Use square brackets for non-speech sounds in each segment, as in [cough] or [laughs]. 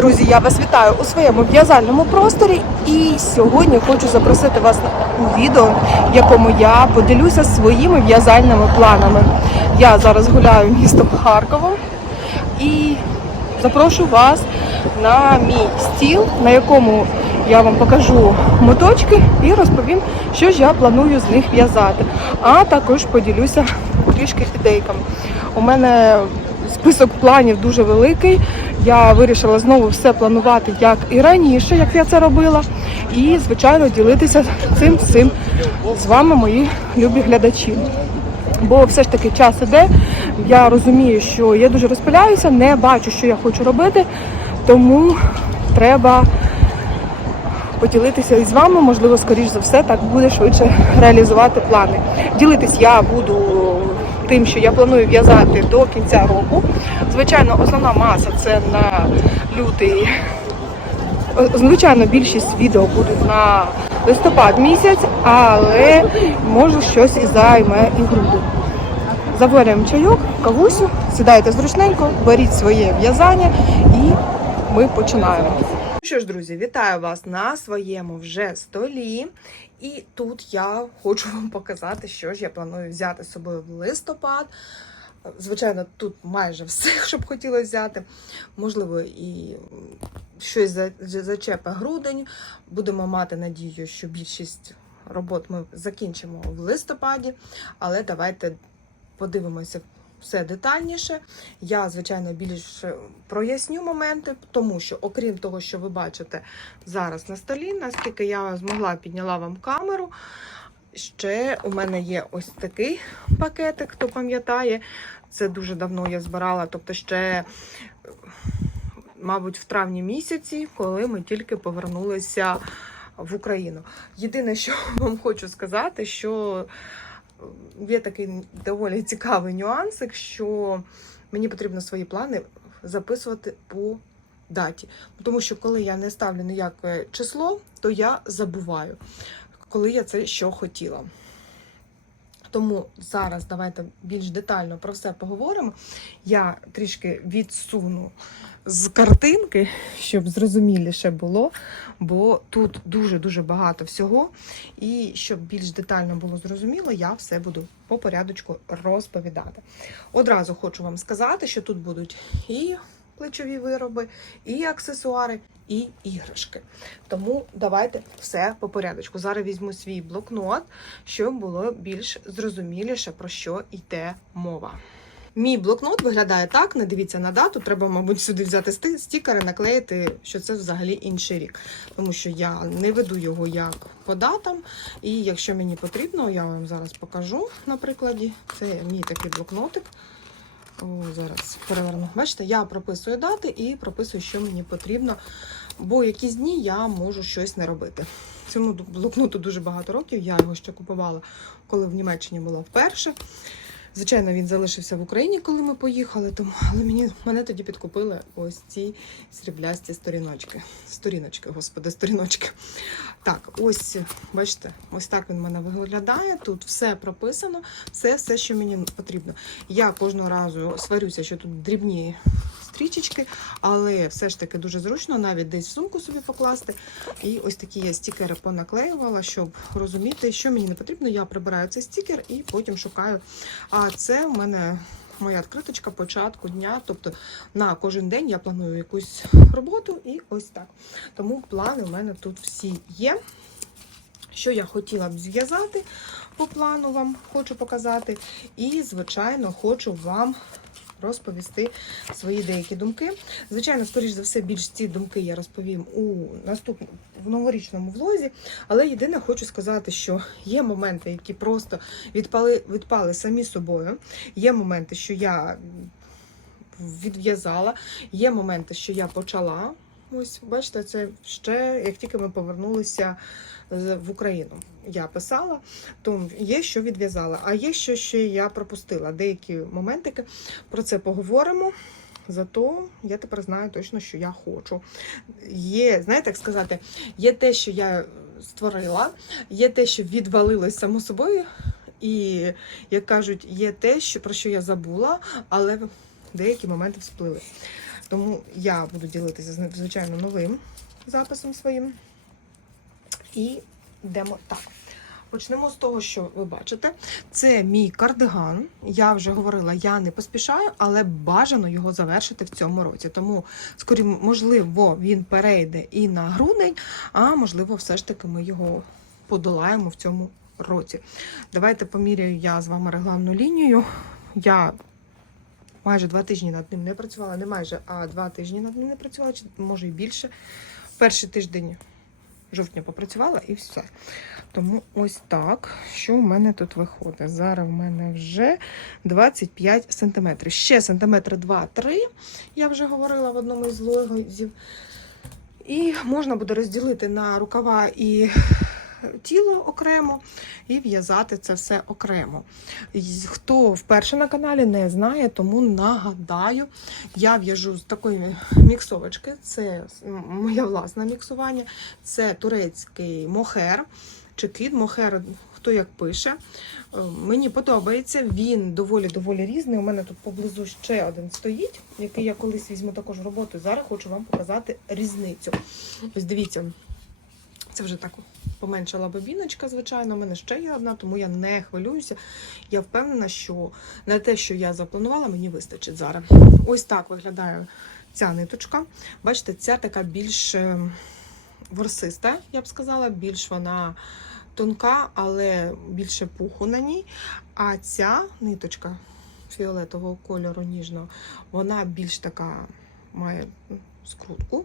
Друзі, я вас вітаю у своєму в'язальному просторі. І сьогодні хочу запросити вас у відео, в якому я поділюся своїми в'язальними планами. Я зараз гуляю містом Харковом і запрошу вас на мій стіл, на якому я вам покажу моточки і розповім, що ж я планую з них в'язати. А також поділюся трішки ідейками. У мене список планів дуже великий. Я вирішила знову все планувати як і раніше, як я це робила. І, звичайно, ділитися цим всім з вами, мої любі глядачі. Бо все ж таки час іде. Я розумію, що я дуже розпиляюся, не бачу, що я хочу робити, тому треба поділитися із вами. Можливо, скоріш за все, так буде швидше реалізувати плани. Ділитись я буду тим, що я планую в'язати до кінця року. Звичайно, основна маса це на лютий. Звичайно, більшість відео будуть на листопад місяць, але може щось і займе і грудень. Заварюємо чайок, кавусю, сідайте зручненько, беріть своє в'язання і ми починаємо. Ну Що ж, друзі, вітаю вас на своєму вже столі. І тут я хочу вам показати, що ж я планую взяти з собою в листопад. Звичайно, тут майже все, [laughs] що б хотілося взяти. Можливо, і щось за- за- зачепе грудень. Будемо мати надію, що більшість робот ми закінчимо в листопаді, але давайте подивимося все детальніше. Я, звичайно, більше проясню моменти, тому що, окрім того, що ви бачите зараз на столі, наскільки я змогла підняла вам камеру. Ще у мене є ось такий пакетик, хто пам'ятає. Це дуже давно я збирала, тобто ще, мабуть, в травні місяці, коли ми тільки повернулися в Україну. Єдине, що [laughs] вам хочу сказати, що є такий доволі цікавий нюансик, що мені потрібно свої плани записувати по даті. Тому що коли я не ставлю ніяке число, то я забуваю, коли я це що хотіла. Тому зараз давайте більш детально про все поговоримо. Я трішки відсуну з картинки, щоб зрозуміліше було, бо тут дуже-дуже багато всього. І щоб більш детально було зрозуміло, я все буду по порядочку розповідати. Одразу хочу вам сказати, що тут будуть і плечові вироби, і аксесуари, і іграшки. Тому давайте все по порядочку. Зараз візьму свій блокнот, щоб було більш зрозуміліше, про що йде мова. Мій блокнот виглядає так, не дивіться на дату. Треба, мабуть, сюди взяти стікери, наклеїти, що це взагалі інший рік. Тому що я не веду його як по датам. І якщо мені потрібно, я вам зараз покажу на прикладі. Це мій такий блокнотик. О, зараз переверну. Бачите, я прописую дати і прописую, що мені потрібно, бо якісь дні я можу щось не робити. Цьому блокноту дуже багато років. Я його ще купувала, коли в Німеччині була вперше. Звичайно, він залишився в Україні, коли ми поїхали, тому але мені мене тоді підкупили ось ці сріблясті сторіночки. Сторіночки, господи, сторіночки. Так, ось бачите, ось так він в мене виглядає. Тут все прописано, все, все, що мені потрібно. Я кожного разу сварюся, що тут дрібні стрічечки, але все ж таки дуже зручно навіть десь в сумку собі покласти. І ось такі я стікери понаклеювала, щоб розуміти, що мені не потрібно. Я прибираю цей стікер і потім шукаю. А це в мене моя відкриточка початку дня. Тобто на кожен день я планую якусь роботу і ось так. Тому плани в мене тут всі є. Що я хотіла б зв'язати по плану, вам хочу показати. І, звичайно, хочу вам розповісти свої деякі думки. Звичайно, скоріш за все, більш ці думки я розповім у наступному в новорічному влозі. Але єдине хочу сказати, що є моменти, які просто відпали, відпали самі собою. Є моменти, що я відв'язала, є моменти, що я почала. Ось, бачите, це ще як тільки ми повернулися в Україну. Я писала, то є що відв'язала, а є що ще я пропустила. Деякі моментики про це поговоримо. Зато я тепер знаю точно, що я хочу. Є, знаєте, як сказати, є те, що я створила, є те, що відвалилось само собою, і, як кажуть, є те, що, про що я забула, але деякі моменти всплили. Тому я буду ділитися, звичайно, новим записом своїм. І йдемо так. Почнемо з того, що ви бачите. Це мій кардиган. Я вже говорила, я не поспішаю, але бажано його завершити в цьому році. Тому, скорі, можливо, він перейде і на грудень, а можливо, все ж таки ми його подолаємо в цьому році. Давайте поміряю я з вами регламну лінію. Я майже два тижні над ним не працювала, не майже, а два тижні над ним не працювала, чи може і більше. Перший тиждень жовтня попрацювала і все. Тому ось так, що в мене тут виходить. Зараз в мене вже 25 сантиметрів. Ще сантиметри 2-3, я вже говорила в одному із логозів. І можна буде розділити на рукава і тіло окремо, і в'язати це все окремо. Хто вперше на каналі не знає, тому нагадаю, я в'яжу з такої міксовочки. Це моє власне міксування. Це турецький мохер чи кид мохер, хто як пише. Мені подобається, він доволі-доволі різний. У мене тут поблизу ще один стоїть, який я колись візьму також в роботу. Зараз хочу вам показати різницю. Ось дивіться, це вже так поменшала бобіночка, звичайно. У мене ще є одна, тому я не хвилююся. Я впевнена, що на те, що я запланувала, мені вистачить зараз. Ось так виглядає ця ниточка. Бачите, ця така більш е, ворсиста, я б сказала, більш вона тонка, але більше пуху на ній. А ця ниточка фіолетового кольору ніжного, вона більш така має скрутку,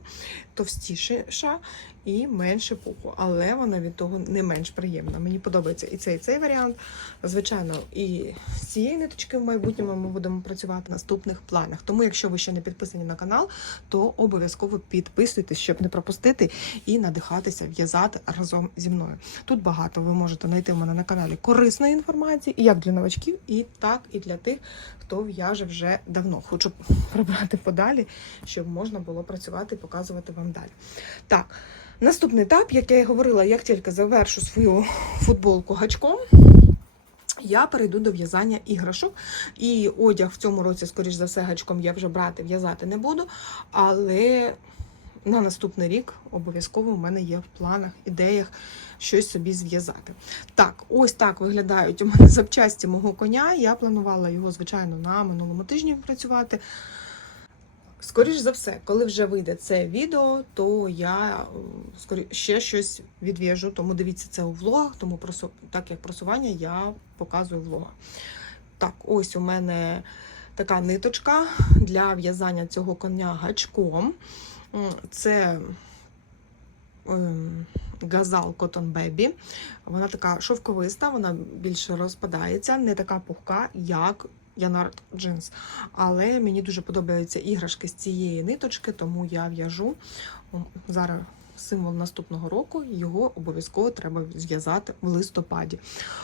товстіша і менше пуху. Але вона від того не менш приємна. Мені подобається і цей, і цей варіант. Звичайно, і з цієї ниточки в майбутньому ми будемо працювати в наступних планах. Тому, якщо ви ще не підписані на канал, то обов'язково підписуйтесь, щоб не пропустити і надихатися в'язати разом зі мною. Тут багато ви можете знайти в мене на каналі корисної інформації, як для новачків, і так і для тих, хто в'яже вже давно. Хочу прибрати подалі, щоб можна було працювати і показувати вам далі. Так, наступний етап, як я і говорила, як тільки завершу свою футболку гачком. Я перейду до в'язання іграшок. І одяг в цьому році, скоріш за все, гачком я вже брати, в'язати не буду. Але на наступний рік обов'язково в мене є в планах, ідеях щось собі зв'язати. Так, ось так виглядають у мене запчасті мого коня. Я планувала його, звичайно, на минулому тижні працювати. Скоріш за все, коли вже вийде це відео, то я ще щось відв'яжу, тому дивіться це у влогах, тому так як просування я показую в влогах. Так, ось у мене така ниточка для в'язання цього коня гачком. Це ем, Газал Cotton Baby. Вона така шовковиста, вона більше розпадається, не така пухка, як Янард Джинс. Але мені дуже подобаються іграшки з цієї ниточки, тому я в'яжу зараз. Символ наступного року його обов'язково треба зв'язати в листопаді.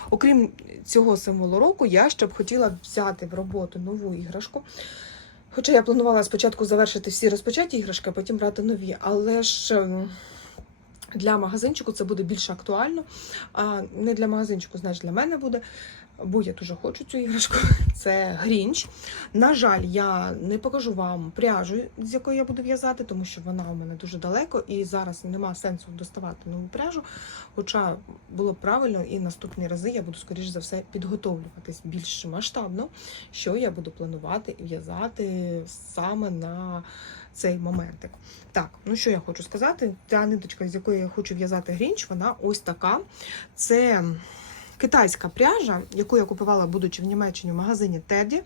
Окрім цього символу року, я ще б хотіла взяти в роботу нову іграшку. Хоча я планувала спочатку завершити всі розпочаті іграшки, а потім брати нові. Але ж ем, для магазинчику це буде більш актуально. А не для магазинчику, значить для мене буде. Бо я дуже хочу цю іграшку. [laughs] Це грінч. На жаль, я не покажу вам пряжу, з якої я буду в'язати, тому що вона у мене дуже далеко, і зараз нема сенсу доставати нову пряжу. Хоча було б правильно, і наступні рази я буду, скоріш за все, підготовлюватись більш масштабно, що я буду планувати і в'язати саме на цей моментик. Так, ну що я хочу сказати? Та ниточка, з якої я хочу в'язати грінч, вона ось така. Це китайська пряжа, яку я купувала, будучи в Німеччині в магазині Теді.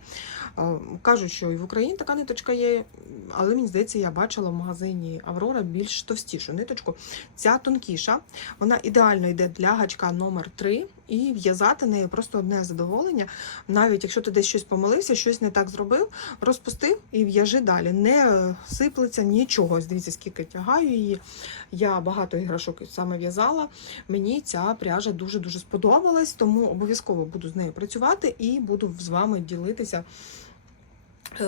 Кажуть, що і в Україні така ниточка є, але мені здається, я бачила в магазині Аврора більш товстішу ниточку. Ця тонкіша, вона ідеально йде для гачка номер 3 і в'язати нею просто одне задоволення. Навіть якщо ти десь щось помилився, щось не так зробив, розпустив і в'яжи далі. Не е, сиплеться нічого. Дивіться, скільки тягаю її. Я багато іграшок саме в'язала. Мені ця пряжа дуже-дуже сподобалась, тому обов'язково буду з нею працювати і буду з вами ділитися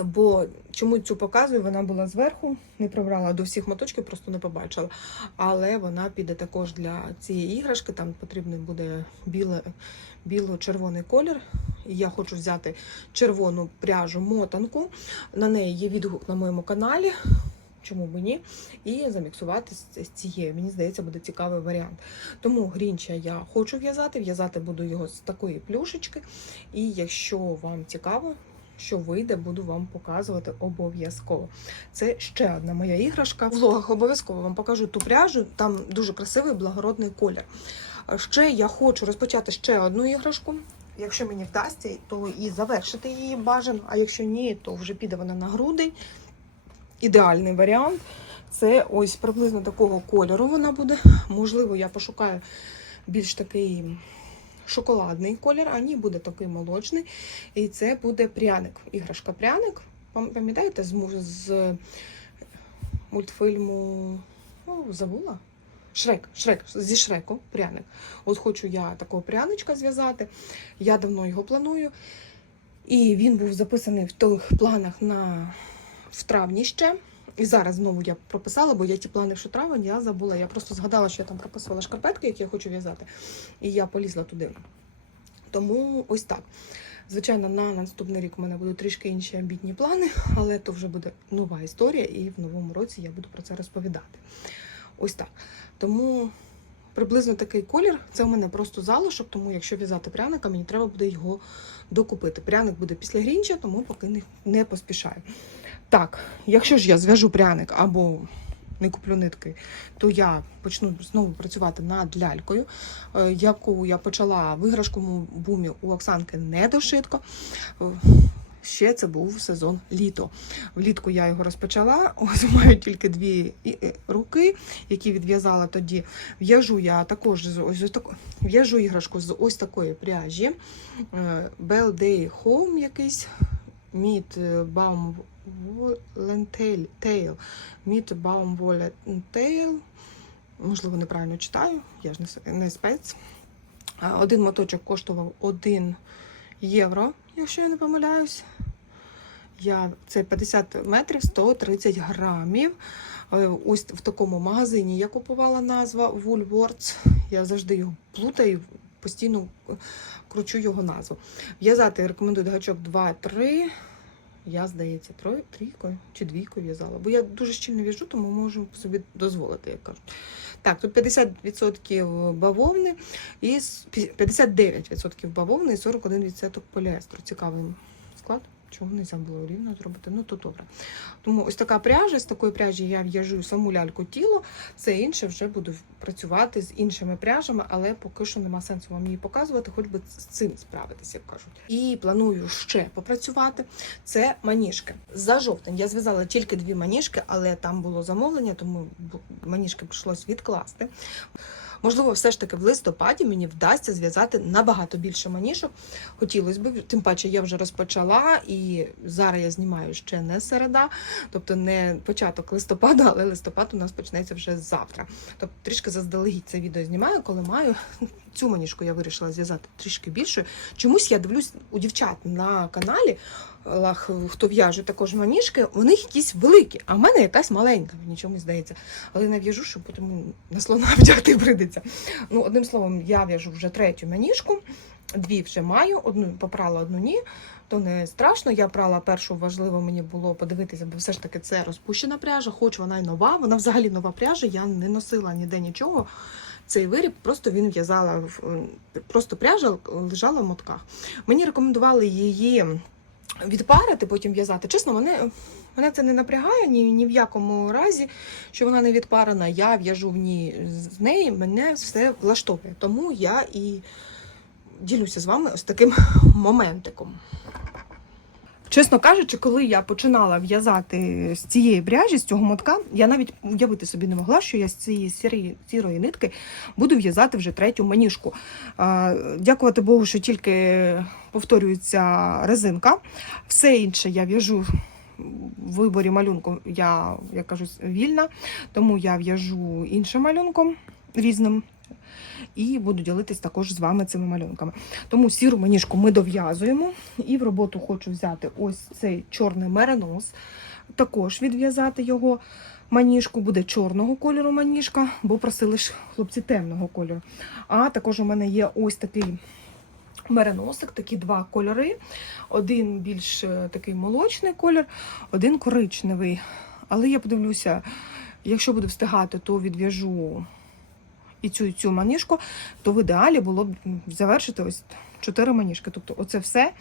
Бо чому цю показую? Вона була зверху, не прибрала до всіх моточків, просто не побачила. Але вона піде також для цієї іграшки. Там потрібний буде біло-червоний колір. Я хочу взяти червону пряжу мотанку. На неї є відгук на моєму каналі. Чому б ні? І заміксувати з цією. Мені здається, буде цікавий варіант. Тому грінча я хочу в'язати. В'язати буду його з такої плюшечки. І якщо вам цікаво, що вийде, буду вам показувати обов'язково. Це ще одна моя іграшка. В влогах обов'язково вам покажу ту пряжу. Там дуже красивий благородний колір. Ще я хочу розпочати ще одну іграшку. Якщо мені вдасться, то і завершити її бажано. А якщо ні, то вже піде вона на грудень. Ідеальний варіант. Це ось приблизно такого кольору вона буде. Можливо, я пошукаю більш такий шоколадний колір, а ні, буде такий молочний. І це буде пряник. Іграшка пряник. Пам'ятаєте, з, з мультфільму ну, забула? Шрек, Шрек, зі Шреку, пряник. От хочу я такого пряничка зв'язати. Я давно його планую. І він був записаний в тих планах на в травні ще. І зараз знову я прописала, бо я ті плани, що травень, я забула. Я просто згадала, що я там прописувала шкарпетки, які я хочу в'язати, і я полізла туди. Тому ось так. Звичайно, на наступний рік у мене будуть трішки інші амбітні плани, але то вже буде нова історія, і в новому році я буду про це розповідати. Ось так. Тому приблизно такий колір. Це у мене просто залишок, тому якщо в'язати пряника, мені треба буде його докупити. Пряник буде після грінча, тому поки не, не поспішаю. Так, якщо ж я зв'яжу пряник або не куплю нитки, то я почну знову працювати над лялькою, е, яку я почала в іграшковому бумі у Оксанки недошитко. Е, Ще це був сезон літо. Влітку я його розпочала. [laughs] Ось маю тільки дві е, руки, які відв'язала тоді. В'яжу я також з ось з в'яжу іграшку з ось такої пряжі. Bell Day Home якийсь. Tail. Meet Baum Tail. Можливо, неправильно читаю, я ж не спец. Один моточок коштував 1 євро, якщо я не помиляюсь. Я, це 50 метрів 130 грамів. Е, Ось в такому магазині я купувала назва Woolworths. Я завжди його плутаю, постійно е, кручу його назву. В'язати рекомендують гачок 2-3. Я, здається, трой, трійкою чи двійкою в'язала. Бо я дуже щільно в'яжу, тому можу собі дозволити, як кажуть. Так, тут 50% бавовни і с- пі- 59% бавовни і 41% поліестру. Цікавий склад. Чому не можна було рівно зробити? Ну, то добре. Тому ось така пряжа, з такої пряжі я в'яжу саму ляльку тіло, все інше вже буду працювати з іншими пряжами, але поки що нема сенсу вам її показувати, хоч би з цим справитися, як кажуть. І планую ще попрацювати. Це маніжки. За жовтень я зв'язала тільки дві маніжки, але там було замовлення, тому маніжки прийшлось відкласти. Можливо, все ж таки в листопаді мені вдасться зв'язати набагато більше маніжок. Хотілося б, тим паче я вже розпочала, і зараз я знімаю ще не середа, тобто не початок листопада, але листопад у нас почнеться вже завтра. Тобто трішки заздалегідь це відео знімаю, коли маю. Цю маніжку я вирішила зв'язати трішки більшою. Чомусь я дивлюсь у дівчат на каналі, хто в'яже також маніжки, у них якісь великі, а в мене якась маленька, мені чомусь здається. Але не в'яжу, що потім на слона [laughs] вдягти прийдеться. Ну, одним словом, я в'яжу вже третю маніжку, дві вже маю, одну попрала, одну ні. То не страшно. Я прала першу, важливо мені було подивитися, бо все ж таки це розпущена пряжа, хоч вона й нова. Вона взагалі нова пряжа, я не носила ніде нічого. Цей виріб просто він в'язала просто пряжа лежала в мотках. Мені рекомендували її відпарити, потім в'язати. Чесно, мене, мене це не напрягає ні, ні в якому разі, що вона не відпарена. Я в'яжу в ній з неї, мене все влаштовує. Тому я і ділюся з вами ось таким [laughs] моментиком. Чесно кажучи, коли я починала в'язати з цієї пряжі, з цього мотка, я навіть уявити собі не могла, що я з цієї сірої, сірої нитки буду в'язати вже третю маніжку. Дякувати Богу, що тільки повторюється резинка. Все інше я в'яжу в виборі малюнку, я, як кажу, вільна, тому я в'яжу іншим малюнком різним. І буду ділитись також з вами цими малюнками. Тому сіру маніжку ми дов'язуємо. І в роботу хочу взяти ось цей чорний меринос, також відв'язати його. Маніжку буде чорного кольору маніжка, бо просили ж хлопці темного кольору. А також у мене є ось такий мериносик, такі два кольори. Один більш е, такий молочний колір, один коричневий. Але я подивлюся, якщо буду встигати, то відв'яжу і цю, і цю маніжку, то в ідеалі було б завершити ось чотири маніжки. Тобто, оце все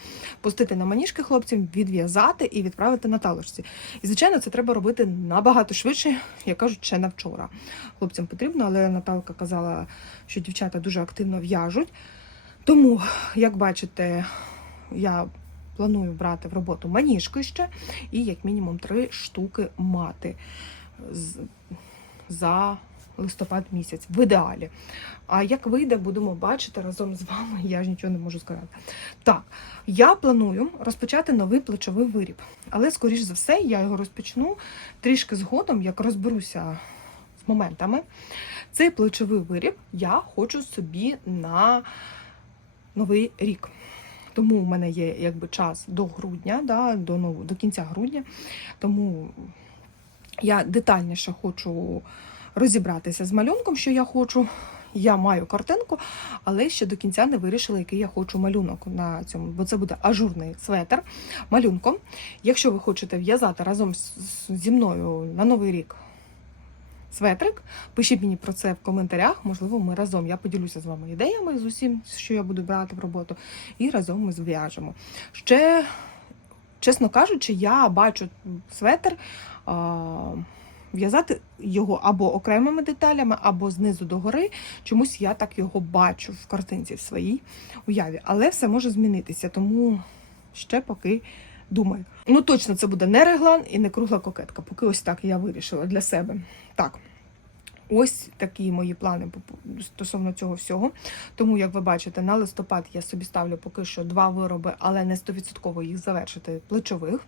пустити на маніжки хлопцям, відв'язати і відправити на талочці. І, звичайно, це треба робити набагато швидше, як кажуть, ще на вчора. Хлопцям потрібно, але Наталка казала, що дівчата дуже активно в'яжуть. Тому, як бачите, я планую брати в роботу маніжки ще і як мінімум три штуки мати за листопад місяць, в ідеалі. А як вийде, будемо бачити разом з вами, [laughs] я ж нічого не можу сказати. Так, я планую розпочати новий плечовий виріб, але, скоріш за все, я його розпочну трішки згодом, як розберуся з моментами. Цей плечовий виріб я хочу собі на новий рік. Тому у мене є якби час до грудня, да, до, до кінця грудня. Тому я детальніше хочу розібратися з малюнком, що я хочу. Я маю картинку, але ще до кінця не вирішила, який я хочу малюнок на цьому, бо це буде ажурний светр малюнком. Якщо ви хочете в'язати разом зі мною на новий рік светрик, пишіть мені про це в коментарях. Можливо, ми разом я поділюся з вами ідеями з усім, що я буду брати в роботу, і разом ми зв'яжемо. Ще, чесно кажучи, я бачу светр. В'язати його або окремими деталями, або знизу до гори. Чомусь я так його бачу в картинці в своїй уяві. Але все може змінитися, тому ще поки думаю. Ну точно це буде не реглан і не кругла кокетка. Поки ось так я вирішила для себе. Так. Ось такі мої плани стосовно цього всього. Тому, як ви бачите, на листопад я собі ставлю поки що два вироби, але не 100% їх завершити плечових.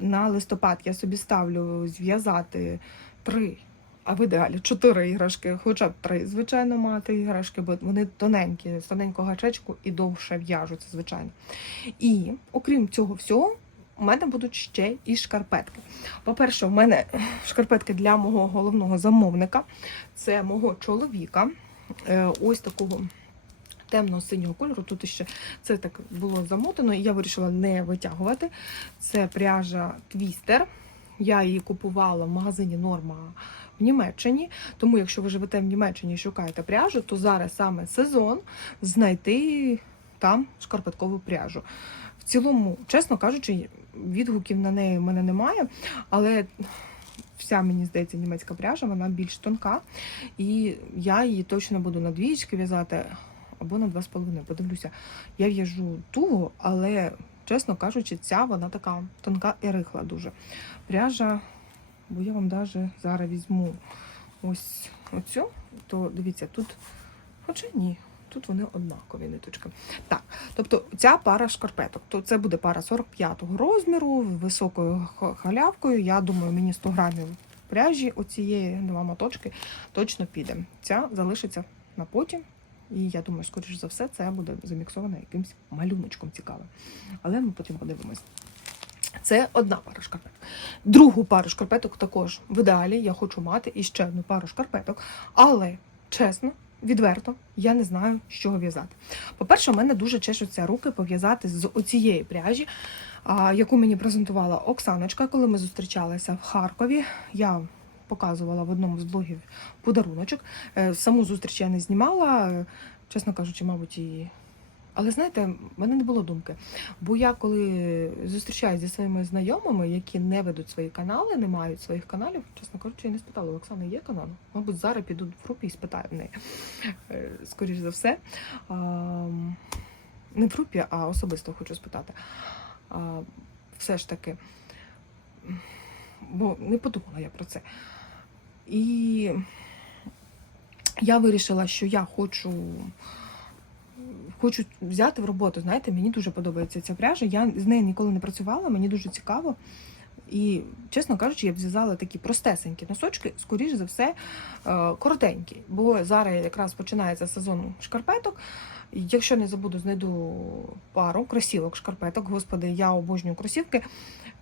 На листопад я собі ставлю зв'язати три, а в ідеалі чотири іграшки, хоча б три, звичайно, мати іграшки, бо вони тоненькі, з тоненького гачечку і довше в'яжуться, звичайно. І окрім цього всього. У мене будуть ще і шкарпетки. По-перше, в мене шкарпетки для мого головного замовника. Це мого чоловіка. Е, Ось такого темно-синього кольору. Тут ще це так було замотано, і я вирішила не витягувати. Це пряжа Твістер. Я її купувала в магазині Норма в Німеччині. Тому, якщо ви живете в Німеччині і шукаєте пряжу, то зараз саме сезон знайти там шкарпеткову пряжу. В цілому, чесно кажучи, відгуків на неї в мене немає, але вся, мені здається, німецька пряжа, вона більш тонка. І я її точно буду на двічки в'язати або на два з половиною. Подивлюся, я в'яжу туго, але, чесно кажучи, ця вона така тонка і рихла дуже. Пряжа, бо я вам навіть зараз візьму ось оцю, то дивіться, тут, хоча ні. Тут вони однакові ниточки. Так, тобто ця пара шкарпеток, то це буде пара 45-го розміру, високою халявкою. Я думаю, мені 100 грамів пряжі оцієї два моточки точно піде. Ця залишиться на потім. І я думаю, скоріш за все, це буде заміксовано якимось малюночком цікавим. Але ми потім подивимось. Це одна пара шкарпеток. Другу пару шкарпеток також в ідеалі я хочу мати і ще одну пару шкарпеток. Але чесно, відверто, я не знаю, з чого в'язати. По-перше, у мене дуже чешуться руки пов'язати з оцієї пряжі, яку мені презентувала Оксаночка, коли ми зустрічалися в Харкові. Я показувала в одному з блогів подаруночок. Е, Саму зустріч я не знімала, е, чесно кажучи, мабуть, і. Але знаєте, в мене не було думки. Бо я коли зустрічаюся зі своїми знайомими, які не ведуть свої канали, не мають своїх каналів, чесно кажучи, я не спитала, у Оксани є канал? Мабуть, зараз піду в групі і спитаю в неї. Е, Скоріш за все. Не в групі, а особисто хочу спитати. Все ж таки. Бо не подумала я про це. І я вирішила, що я хочу, хочу взяти в роботу. Знаєте, мені дуже подобається ця пряжа. Я з нею ніколи не працювала, мені дуже цікаво І, чесно кажучи, я б зв'язала такі простесенькі носочки, скоріш за все, е, коротенькі. Бо зараз якраз починається сезон шкарпеток. Якщо не забуду, знайду пару кросівок шкарпеток. Господи, я обожнюю кросівки.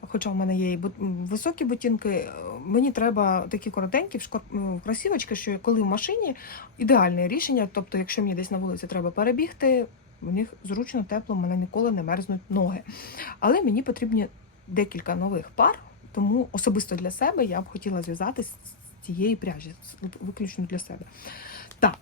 Хоча в мене є і високі ботинки, е, мені треба такі коротенькі в кросівочки, що коли в машині ідеальне рішення. Тобто, якщо мені десь на вулиці треба перебігти, в них зручно, тепло, в мене ніколи не мерзнуть ноги. Але мені потрібні декілька нових пар, тому особисто для себе я б хотіла зв'язати з цієї пряжі, виключно для себе. Так.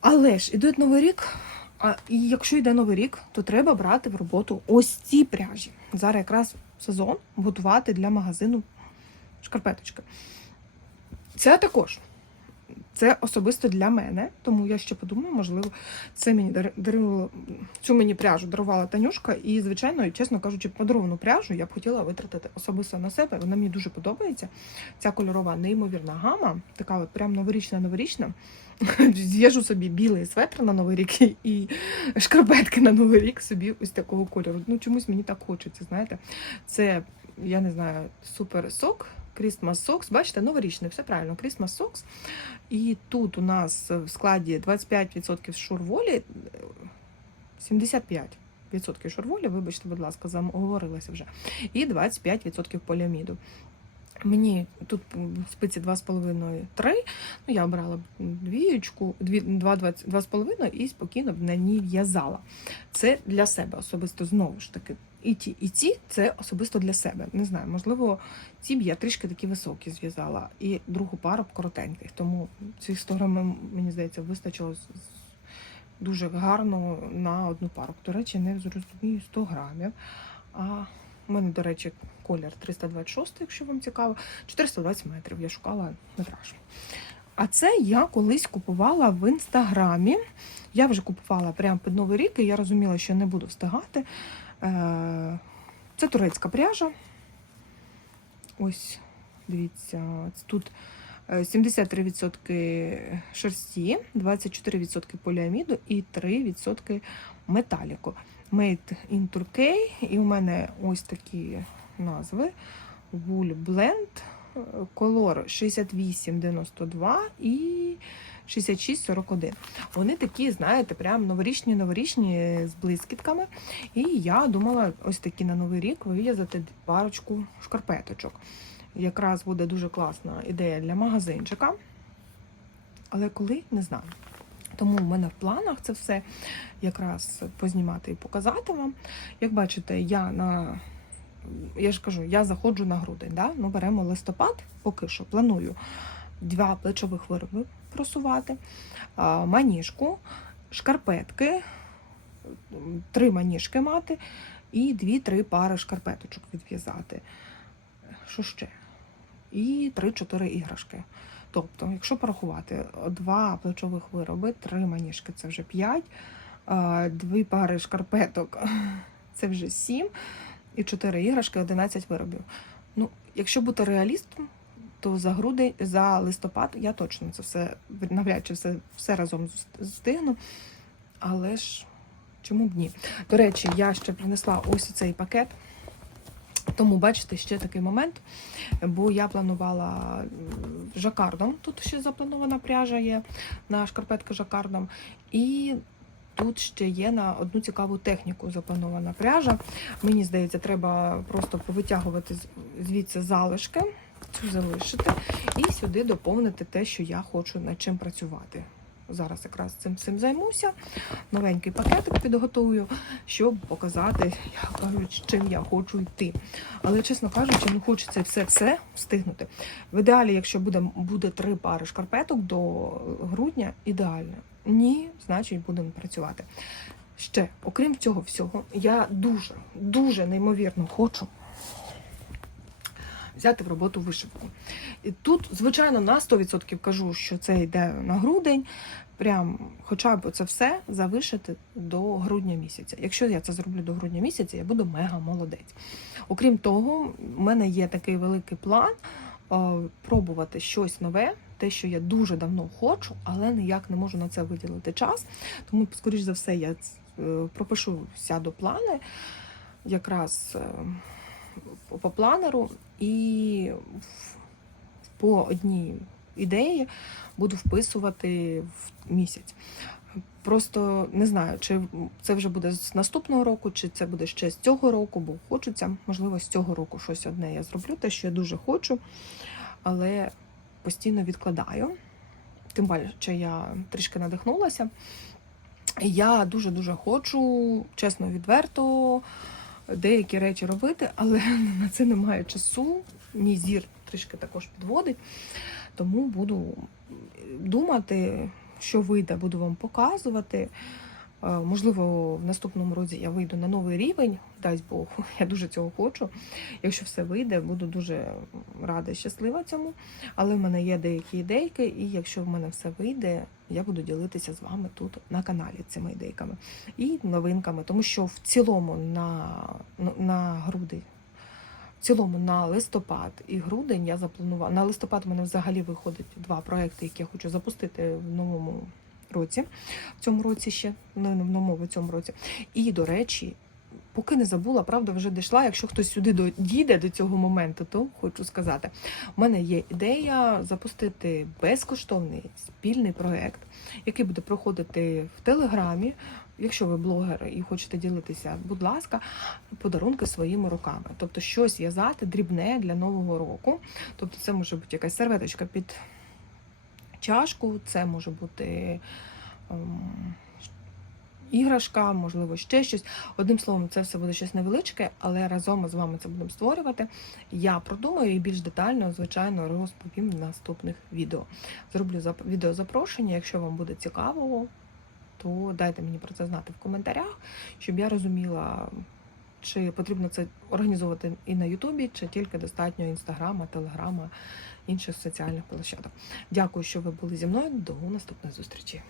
Але ж іде новий рік. А і якщо йде новий рік, то треба брати в роботу ось ці пряжі. Зараз якраз сезон готувати для магазину шкарпеточки. Це також. Це особисто для мене, тому я ще подумаю, можливо, це мені дар- цю мені пряжу дарувала Танюшка. І, звичайно, чесно кажучи, подаровану пряжу я б хотіла витратити особисто на себе. Вона мені дуже подобається. Ця кольорова неймовірна гама, така от прям новорічна, новорічна. [laughs] З'їжу собі білий светр на новий рік [laughs] і шкарпетки на новий рік собі ось такого кольору. Ну чомусь мені так хочеться, знаєте. Це, я не знаю, супер сок. Christmas Socks, бачите, новорічний, все правильно, Christmas Socks. І тут у нас в складі 25% шурволі, 75% шурволі, вибачте, будь ласка, заговорилася вже. І 25% поліаміду. Мені тут м, спиці 2,5-3, ну я обрала двієчку, 2,5 і спокійно б на ній в'язала. Це для себе особисто знову ж таки. І ті, і ці це особисто для себе. Не знаю, можливо, ці б я трішки такі високі зв'язала, і другу пару б коротеньких. Тому цих 100 грамів, мені здається, вистачило дуже гарно на одну пару. До речі, не зрозумію 100 грамів. А у мене, до речі, колір 326, якщо вам цікаво, 420 метрів. Я шукала метраж. А це я колись купувала в інстаграмі. Я вже купувала прямо під Новий рік, і я розуміла, що не буду встигати. Е, Це турецька пряжа. Ось, дивіться, тут е, 73% шерсті, 24% поліаміду і 3% металіку. Made in Turkey. І у мене ось такі назви: Wool Blend, е, колор 6892 і 6641. Вони такі, знаєте, прям новорічні, новорічні з блискітками. І я думала ось такі на новий рік вив'язати парочку шкарпеточок. Якраз буде дуже класна ідея для магазинчика. Але коли не знаю. Тому в мене в планах це все якраз познімати і показати вам. Як бачите, я на я ж кажу, я заходжу на грудень. Да? Ну, беремо листопад, поки що планую два плечових вироби просувати, маніжку, шкарпетки, три маніжки мати і дві-три пари шкарпеточок відв'язати. Що ще? І 3-4 іграшки. Тобто, якщо порахувати, два плечових вироби, три маніжки це вже 5, дві пари шкарпеток це вже 7, і 4 іграшки 11 виробів. Ну, якщо бути реалістом, то за грудень, за листопад я точно це все навряд чи все, все разом встигну. Але ж чому б ні? До речі, я ще принесла ось цей пакет. Тому бачите, ще такий момент, бо я планувала жакардом. Тут ще запланована пряжа є на шкарпетки жакардом. І тут ще є на одну цікаву техніку запланована пряжа. Мені здається, треба просто повитягувати звідси залишки, цю залишити, і сюди доповнити те, що я хочу над чим працювати. Зараз якраз цим цим займуся. Новенький пакетик підготую, щоб показати, як кажуть, чим я хочу йти. Але, чесно кажучи, ну хочеться все все встигнути. В ідеалі, якщо буде, буде три пари шкарпеток до грудня, ідеально. Ні, значить будемо працювати. Ще, окрім цього всього, я дуже, дуже неймовірно хочу взяти в роботу вишивку. І тут, звичайно, на 100% кажу, що це йде на грудень. Прям хоча б це все завишити до грудня місяця. Якщо я це зроблю до грудня місяця, я буду мега молодець. Окрім того, в мене є такий великий план е, пробувати щось нове, те, що я дуже давно хочу, але ніяк не можу на це виділити час. Тому, скоріш за все, я е, пропишу сяду плани, якраз е, по планеру і по одній ідеї буду вписувати в місяць. Просто не знаю, чи це вже буде з наступного року, чи це буде ще з цього року, бо хочеться. Можливо, з цього року щось одне я зроблю, те, що я дуже хочу, але постійно відкладаю. Тим більше я трішки надихнулася. Я дуже-дуже хочу, чесно, відверто, деякі речі робити, але [laughs] на це немає часу. Мій зір трішки також підводить. Тому буду думати, що вийде, буду вам показувати. Е, Можливо, в наступному році я вийду на новий рівень, дасть Бог, [laughs] я дуже цього хочу. Якщо все вийде, буду дуже рада і щаслива цьому. Але в мене є деякі ідейки, і якщо в мене все вийде, я буду ділитися з вами тут на каналі цими ідейками і новинками, тому що в цілому на, на груди. В цілому на листопад і грудень я запланувала. На листопад у мене взагалі виходить два проекти, які я хочу запустити в новому році. В цьому році ще, ну не в новому, в цьому році. І, до речі, поки не забула, правда, вже дійшла. Якщо хтось сюди дійде до цього моменту, то хочу сказати, у мене є ідея запустити безкоштовний спільний проект, який буде проходити в Телеграмі. Якщо ви блогер і хочете ділитися, будь ласка, подарунки своїми руками. Тобто щось в'язати дрібне для нового року. Тобто це може бути якась серветочка під чашку, це може бути ем, іграшка, можливо, ще щось. Одним словом, це все буде щось невеличке, але разом ми з вами це будемо створювати. Я продумаю і більш детально, звичайно, розповім в наступних відео. Зроблю зап- відеозапрошення, якщо вам буде цікаво, то дайте мені про це знати в коментарях, щоб я розуміла, чи потрібно це організовувати і на Ютубі, чи тільки достатньо інстаграма, телеграма, інших соціальних площадок. Дякую, що ви були зі мною. До наступної зустрічі.